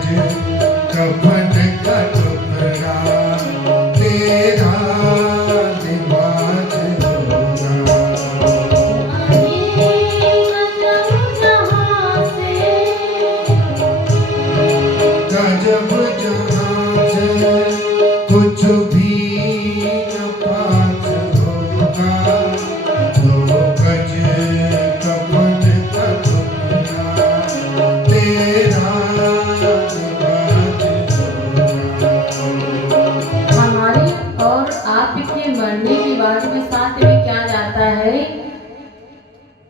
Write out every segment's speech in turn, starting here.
गज कफन का टुकड़ा तेरा लिबास होगा। गजब जहाँ से कुछ भी न पास होगा। दो गज कफन का टुकड़ा तेरा लिबास होगा। हमारी और आपके मरने के बाद में साथ में क्या जाता है?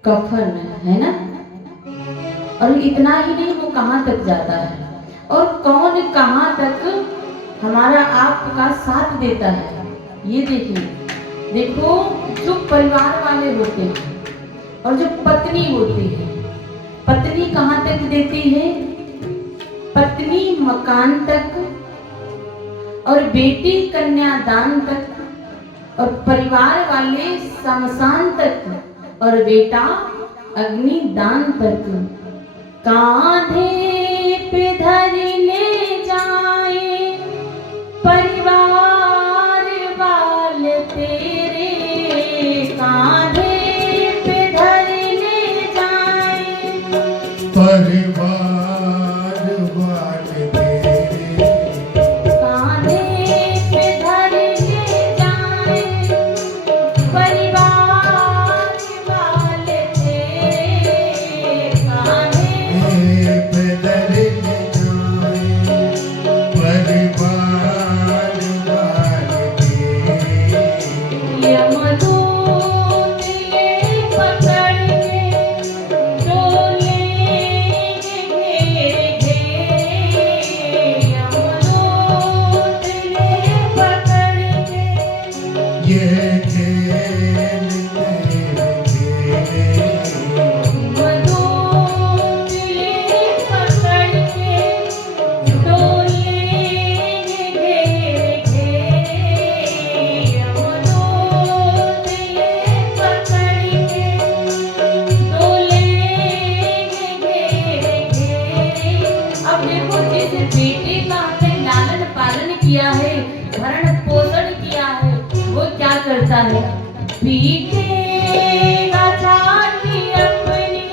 कफन, है ना? और इतना ही नहीं, वो कहाँ तक जाता है और कौन कहाँ तक हमारा आपका साथ देता है, ये देखिए। देखो, जो परिवार वाले होते हैं और जो पत्नी होती है, पत्नी कहाँ तक देती है? पत्नी मकान तक और बेटी कन्यादान तक और परिवार वाले शमशान तक और बेटा अग्निदान तक। कांधे पे धर ले जाए परिवार वाले तेरे, कांधे पे धर ले जाए परिवार वाले तेरे, कांधे पे धर ले जाए परिवार वाले तेरे, कांधे पैदल ले जाए परिवार वाले तेरे। यमदूत ये पकड़ के डोलेंगे घेरे घेरे, यमदूत ये पकड़ के ये खेल तेरे खेले, यमदूत ये पकड़ के डोलेंगे घेरे घेरे, यमदूत ये पकड़ के डोलेंगे घेरे घेरे। अब देखो, जिस बेटे का हमने लालन पालन किया है, भरण पोषण किया है, वो क्या करता है? पीटेगा छाती अपनी,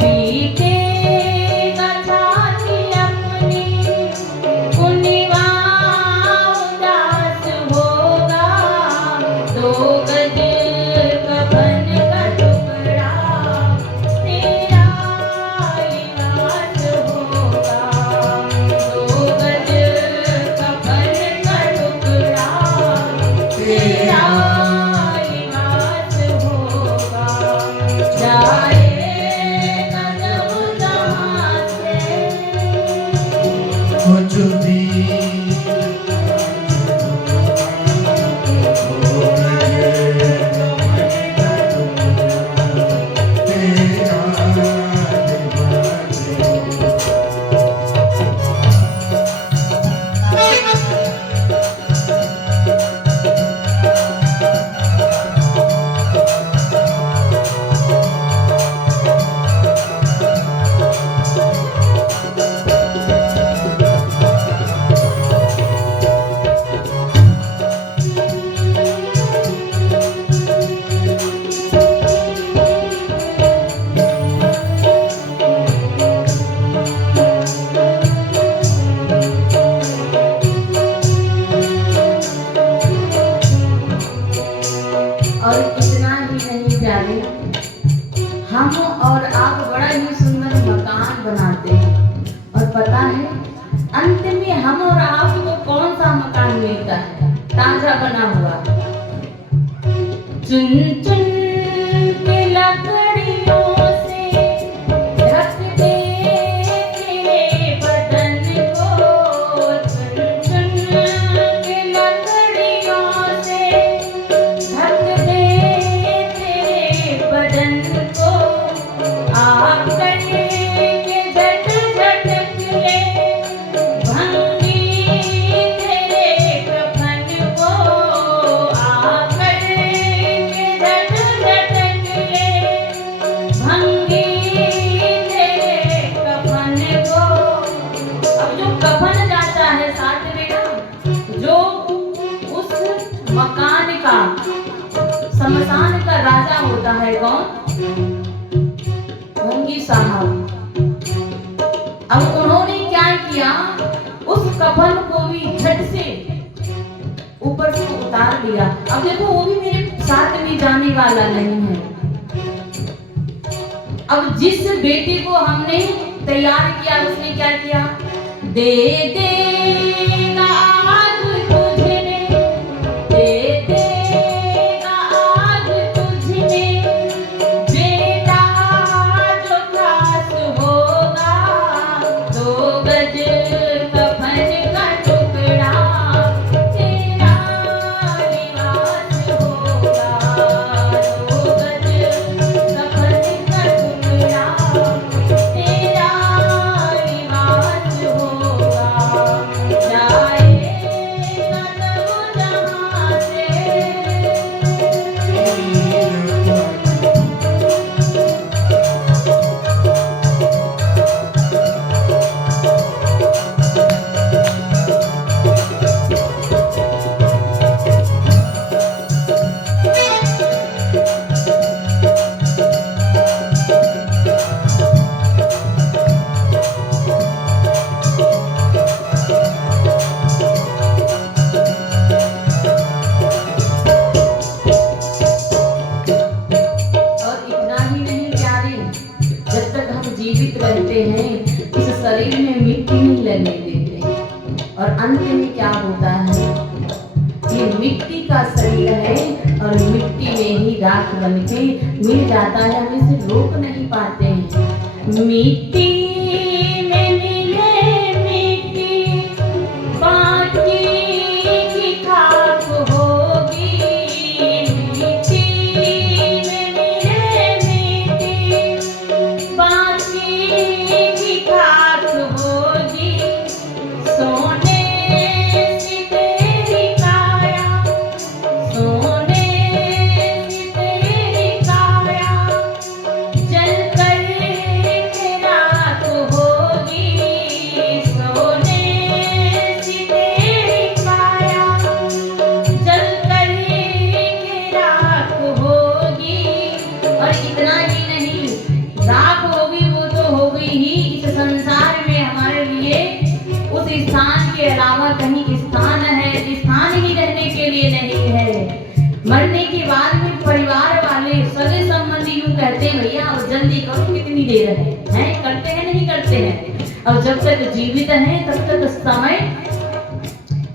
पीटेगा छाती अपनी, पुण्यवा उदास होगा। दो गज कफन का टुकड़ा तेरा लिबास होगा। दो गज कफन का टुकड़ा तेरा लिबास होगा। जाएगा जब जहाँ से कुछ भी हो गए कमल का टुकड़ा तेरा लिबास होगा। और इतना ही नहीं प्यारे, हम और आप बड़ा ही सुंदर मकान बनाते हैं और पता है अंत में हम और आपको कौन सा मकान मिलता है? ताजा बना हुआ। चुन चुन के लकड़ियों से ढक दे तेरे बदन को, चुन चुन के लकड़ियों से ढक दे तेरे बदन को। आकर के झट झटक ले भंगी तेरे कफन को, आकर के झट शमशान का राजा होता है कौन? भंगी साहब। अब उन्होंने क्या किया, उस कफन को भी झट से ऊपर से उतार दिया। अब देखो वो भी मेरे साथ में जाने वाला नहीं है। अब जिस बेटे को हमने तैयार किया उसने क्या किया, दे देगा आज तुझने, दे देगा आज तुझने, बेटा जो खास होगा, 2 गज कफन का टुकड़ा तेरा लिबास होगा, 2 गज कफन का टुकड़ा तेरा लिबास होगा, जाएगा तब जहाँ से। और इतना ही नहीं प्यारे, जब तक हम जीवित रहते हैं इस शरीर में मिट्टी नहीं लगने देते। और अंत में क्या होता है, ये मिट्टी का शरीर है और मिट्टी में ही राख बन के मिल जाता है, हम इसे रोक नहीं पाते हैं। मिट्टी में मिले मिट्टी, बाकी की खाक होगी, मिट्टी में मिले मिट्टी, बाकी की खाक होगी, सोने सी तेरी काया, सोने सी तेरी काया, जल कर के राख होगी, सोने सी तेरी काया, जल कर के राख होगी। और इतना ही नहीं, राख होगी वो तो हो गई ही, इस संसार में हमारे लिए उस स्थान के अलावा कहीं स्थान है, स्थान ही रहने के लिए नहीं है। मरने के बाद में परिवार वाले सगे संबंधी यूं कहते हैं, भैया अब जल्दी करो, कितनी देर है, करते हैं नहीं करते हैं। और जब तक जीवित हैं तब तक समय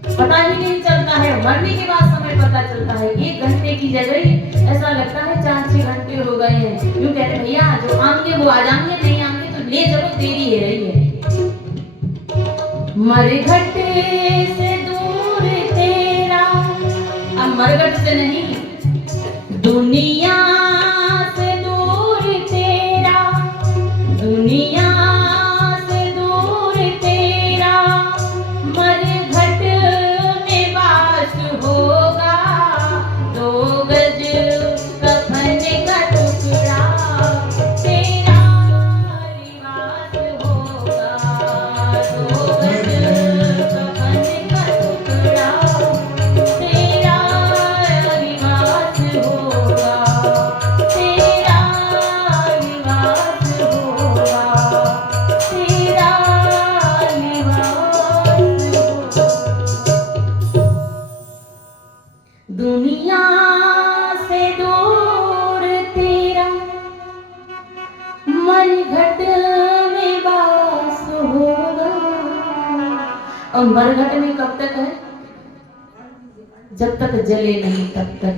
पता ही नहीं चलता है, मरने के बाद समय पता चलता है। 1 घंटे की जगह ऐसा लगता है 4-6 घंटे हो गए हैं। यूं कहते भैया जो आएंगे वो आ जाएंगे, नहीं आएंगे तो ले चलो, देरी है रही है। मरघट से दूर तेरा, अब मरघट से नहीं, दुनिया से दूर तेरा, दुनिया से दूर तेरा, मरघट में वास होगा, 2 गज कफन का टुकड़ा तेरा लिबास होगा, 2 गज कफन का टुकड़ा तेरा लिबास होगा, तेरा लिबास होगा, तेरा लिबास होगा। दुनिया से दूर तेरा, मरघट में वास होगा। और मरघट में कब तक है, जब तक जले नहीं तब तक।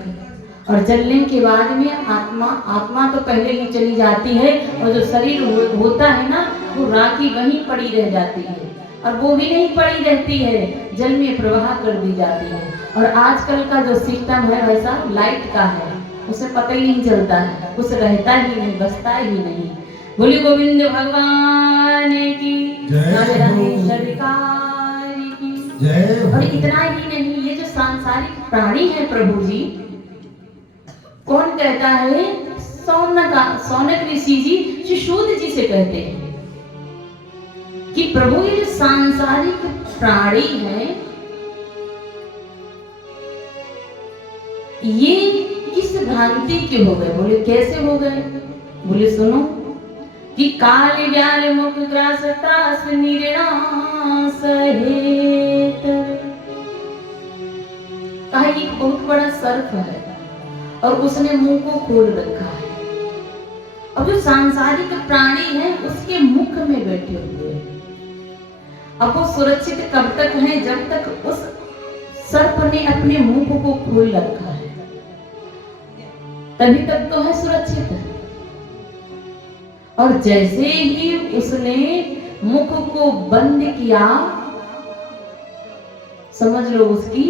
और जलने के बाद में आत्मा तो पहले ही चली जाती है, और जो शरीर होता है ना वो राखी वहीं पड़ी रह जाती है। और वो भी नहीं पड़ी रहती है, जल में प्रवाह कर दी जाती है। और आजकल का जो सिस्टम है वैसा लाइट का है, उसे पता ही नहीं चलता है, उसे रहता ही नहीं, बसता ही नहीं। बोली गोविंद भगवान की जय राधे हो। राधे सरकार की जय हो। और इतना ही नहीं, ये जो सांसारिक प्राणी है प्रभु जी, कौन कहता है, सौनक ऋषि जी शिशुद जी से कहते हैं कि प्रभु ये जो सांसारिक प्राणी है ये किस भ्रांति के हो गए। बोले कैसे हो गए? बोले सुनो कि काल व्याल मुख ग्रास त्रास निर्णास हेत। कहा एक बहुत बड़ा सर्प है और उसने मुंह को खोल रखा है, और जो सांसारिक प्राणी है उसके मुख में बैठे हुए हैं। अब वो सुरक्षित कब तक है? जब तक उस सर्प ने अपने मुंह को खोल रखा है, तभी तक तो है सुरक्षित। और जैसे ही उसने मुख को बंद किया, समझ लो उसकी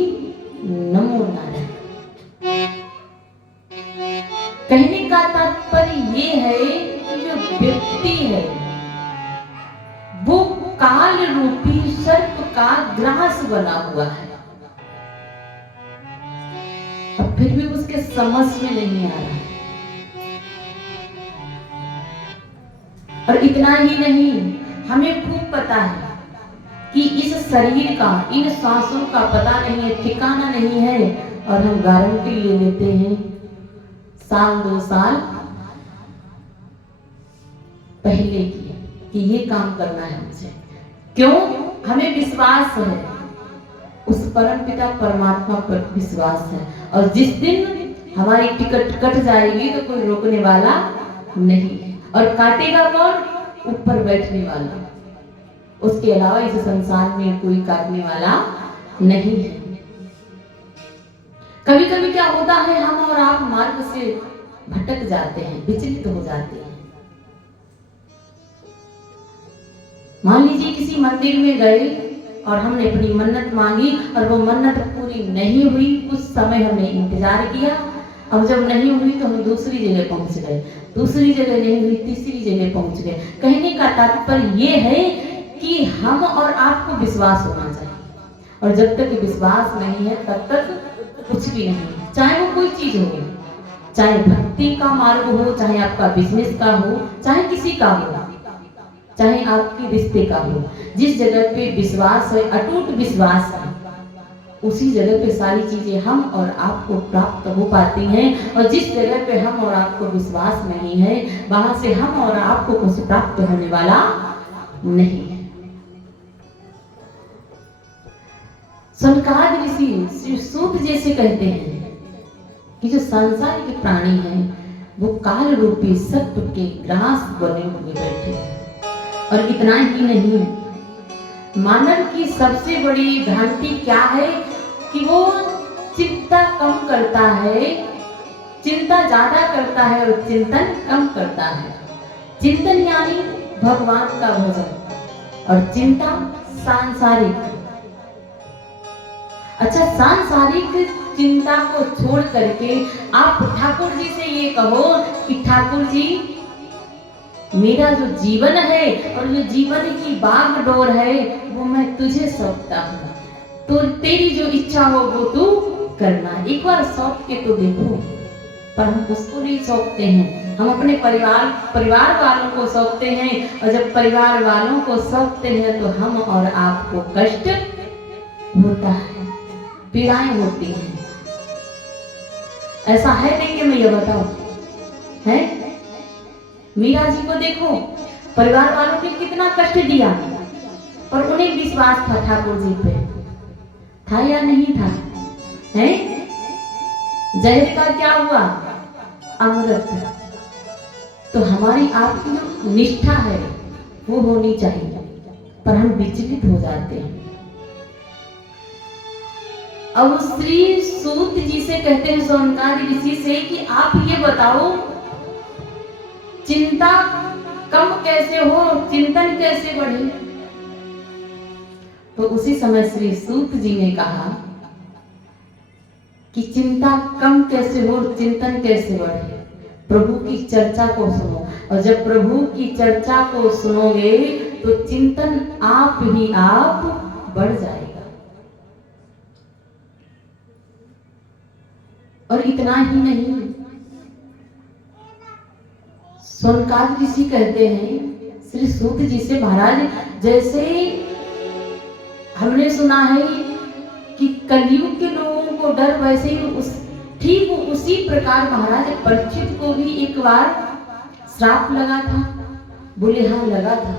नमो नारायण। कहने का तात्पर्य ये है कि जो व्यक्ति है वो काल रूपी सर्प का ग्रास बना हुआ है, और फिर भी उसके समझ में नहीं आ रहा है। और इतना ही नहीं, हमें खूब पता है कि इस शरीर का, इन सांसों का पता नहीं है, ठिकाना नहीं है, और हम गारंटी ले लेते हैं साल 2 साल पहले की कि ये काम करना है मुझे। क्यों? हमें विश्वास है, उस परम पिता परमात्मा पर विश्वास है, और जिस दिन हमारी टिकट कट जाएगी तो कोई रोकने वाला नहीं है। और काटेगा कौन? ऊपर बैठने वाला, उसके अलावा इस संसार में कोई काटने वाला नहीं है। कभी कभी क्या होता है, हम और आप मार्ग से भटक जाते हैं, विचलित हो जाते हैं। मान लीजिए किसी मंदिर में गए और हमने अपनी मन्नत मांगी और वो मन्नत पूरी नहीं हुई, कुछ समय हमने इंतजार किया, अब जब नहीं हुई तो हम दूसरी जगह पहुंच गए, दूसरी जगह नहीं हुई तीसरी जगह पहुंच गए। कहने का तात्पर्य ये है कि हम और आपको विश्वास होना चाहिए, और जब तक विश्वास नहीं है तब तक कुछ भी नहीं। चाहे वो कोई चीज हो, चाहे भक्ति का मार्ग हो, चाहे आपका बिजनेस का हो, चाहे किसी का हो, चाहे आपके रिश्ते का हो, जिस जगह पे विश्वास है, अटूट विश्वास है, उसी जगह पे सारी चीजें हम और आपको प्राप्त हो पाती हैं। और जिस जगह पे हम और आपको विश्वास नहीं है, वहां से हम और आपको कुछ प्राप्त होने वाला नहीं है। सनकादिक ऋषि श्री सूत जैसे कहते हैं कि जो संसार के प्राणी हैं वो काल रूपी सर्प के ग्रास बने हुए बैठे हैं। और इतना ही नहीं, मानव की सबसे बड़ी भ्रांति क्या है कि वो चिंता कम करता है, चिंता ज्यादा करता है और चिंतन कम करता है। चिंतन यानी भगवान का भजन, और चिंता सांसारिक। अच्छा, सांसारिक चिंता को छोड़ करके आप ठाकुर जी से ये कहो कि ठाकुर जी, मेरा जो जीवन है और जो जीवन की बागडोर है वो मैं तुझे सौंपता हूँ, तो तेरी जो इच्छा हो वो तू करना। एक सौंप के तो देखो। पर हम उसको नहीं सौंपते हैं, हम अपने परिवार वालों को सौंपते हैं, और जब परिवार वालों को सौंपते हैं तो हम और आपको कष्ट होता है, पीड़ाएं होती हैं। ऐसा है नहीं कि मैं ये बताऊं, है? मीरा जी को देखो, परिवार वालों ने कितना कष्ट दिया, पर उन्हें विश्वास था ठाकुर जी पे, था या नहीं था? हैं? जहर का क्या हुआ? अमृत। तो हमारी आपकी जो निष्ठा है वो होनी चाहिए, पर हम विचलित हो जाते हैं। अब श्री सूत जी से कहते हैं, सौनकादि ऋषि से, कि आप ये बताओ चिंता कम कैसे हो, चिंतन कैसे बढ़े? तो उसी समय श्री सूत जी ने कहा कि चिंता कम कैसे हो, चिंतन कैसे बढ़े? प्रभु की चर्चा को सुनो, और जब प्रभु की चर्चा को सुनोगे तो चिंतन आप ही आप बढ़ जाएगा। और इतना ही नहीं, सौनकादि ऋषि कहते हैं श्री सूत जी से, महाराज जैसे हमने सुना है कि कलयुग के लोगों को डर, वैसे ही उस ठीक उसी प्रकार महाराज परीक्षित को भी एक बार श्राप लगा था। बोले हाँ लगा था।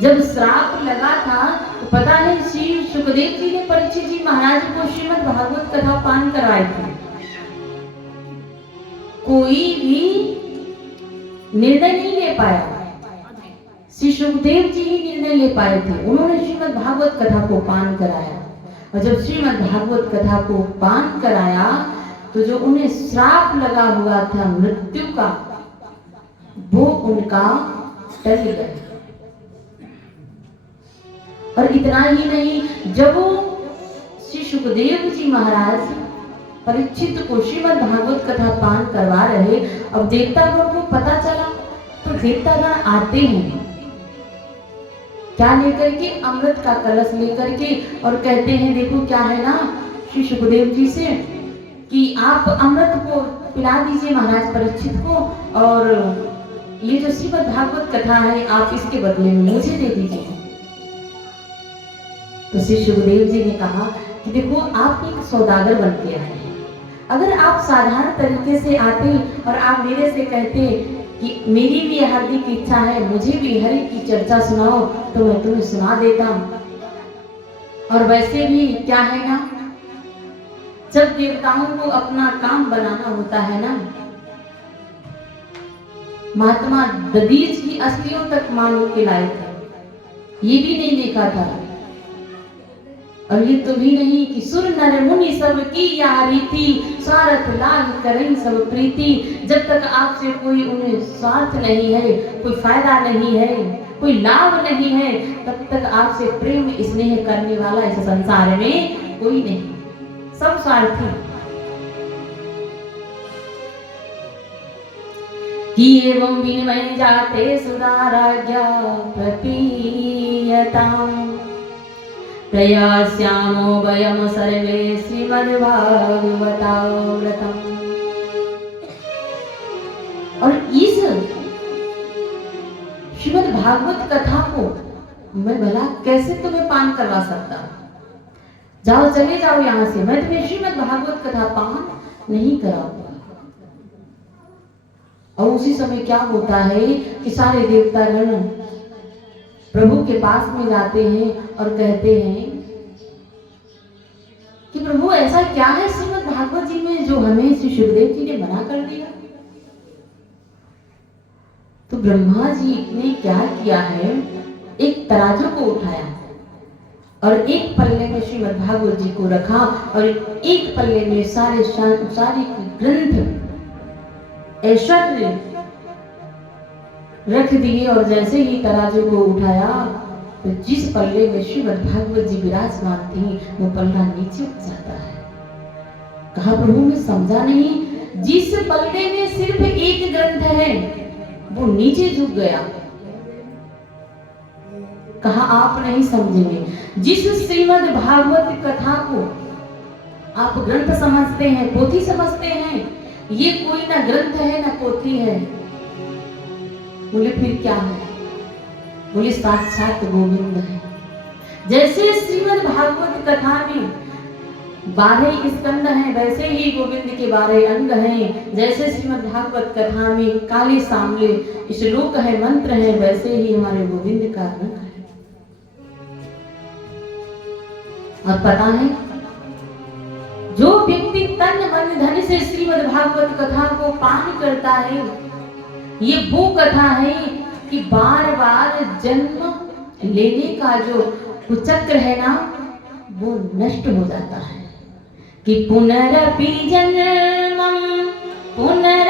जब श्राप लगा था तो पता है श्री सुखदेव जी ने परीक्षित जी महाराज को श्रीमद् भागवत कथा पान करवाई थी। कोई भी निर्णय नहीं ले पाया, श्री सुखदेव जी ही निर्णय ले पाए थे। उन्होंने श्रीमद् भागवत कथा को पान कराया और जब श्रीमद् भागवत कथा को पान कराया तो जो उन्हें श्राप लगा हुआ था मृत्यु का, वो उनका टल गया। और इतना ही नहीं, जब वो श्री सुखदेव जी महाराज परीक्षित को श्रीमद् भागवत कथा पान करवा रहे, अब देवतागण को पता चला तो देवतागण आते हैं क्या लेकर के, अमृत का कलश लेकर के, और कहते हैं देखो क्या है ना श्री सुखदेव जी से कि आप अमृत को पिला दीजिए महाराज परीक्षित को, और ये जो श्रीमद् भागवत कथा है आप इसके बदले में मुझे दे दीजिए। तो श्री सुखदेव जी ने कहा कि देखो आप एक सौदागर बन के आए हैं, अगर आप साधारण तरीके से आते और आप मेरे से कहते कि मेरी भी हार्दिक इच्छा है, मुझे भी हरि की चर्चा सुनाओ, तो मैं तुम्हें सुना देता। और वैसे भी क्या है ना, जब देवताओं को अपना काम बनाना होता है ना, महात्मा दधीच की अस्थियों तक मानो के लाए थे, ये भी नहीं देखा था। और ये तो भी नहीं कि सुर नर मुनि सब की या रीति, स्वार्थ लाग करें सब प्रीति। जब तक आपसे कोई उन्हें स्वार्थ नहीं है, कोई फायदा नहीं है, कोई लाभ नहीं है, तब तक आपसे प्रेम स्नेह करने वाला इस संसार में कोई नहीं, सब स्वार्थी। कि एवं विनिमय जाते सुराराज्ञा प्रतीयताम् प्रयास्यामो वयम सर्वे श्रीमद्भागवतामृतम्। और इस श्रीमद् भागवत कथा को मैं भला कैसे तुम्हें पान करवा सकता? जाओ चले जाओ यहाँ से, मैं तुम्हें श्रीमद् भागवत कथा पान नहीं कराऊंगा। और उसी समय क्या होता है कि सारे देवतागण प्रभु के पास में जाते हैं और कहते हैं कि प्रभु ऐसा क्या है श्रीमद् भागवत जी में जो हमें श्री सुखदेव जी ने मना कर दिया? तो ब्रह्मा जी ने क्या किया है, एक तराजू को उठाया और एक पल्ले में श्रीमद् भागवत जी को रखा और एक पल्ले में सारे ग्रंथ ऐश्वर्य रख दिए। और जैसे ही तराजू को उठाया तो जिस पल्ले में श्रीमद् भागवत जी विराजमान थी वो पल्ला नीचे उठ जाता है। कहा प्रभु मैं समझा नहीं, जिस पल्ले में सिर्फ एक ग्रंथ है वो नीचे झुक गया। कहा आप नहीं समझेंगे, जिस श्रीमद् भागवत कथा को आप ग्रंथ समझते हैं, पोथी समझते हैं, ये कोई ना ग्रंथ है ना पोथी है। बोले फिर क्या है? बोले साक्षात गोविंद है। जैसे श्रीमद् भागवत कथा में 12 स्कंद हैं, वैसे ही गोविंद के 12 अंग हैं। जैसे श्रीमद् भागवत कथा में काले सांवले श्लोक है, मंत्र है, वैसे ही हमारे गोविंद का रंग है। और पता है जो व्यक्ति तन मन धन से श्रीमद् भागवत कथा को पान करता है, ये वो कथा है कि बार बार जन्म लेने का जो कुचक्र है ना वो नष्ट हो जाता है। कि पुनरपि जन्मं पुनः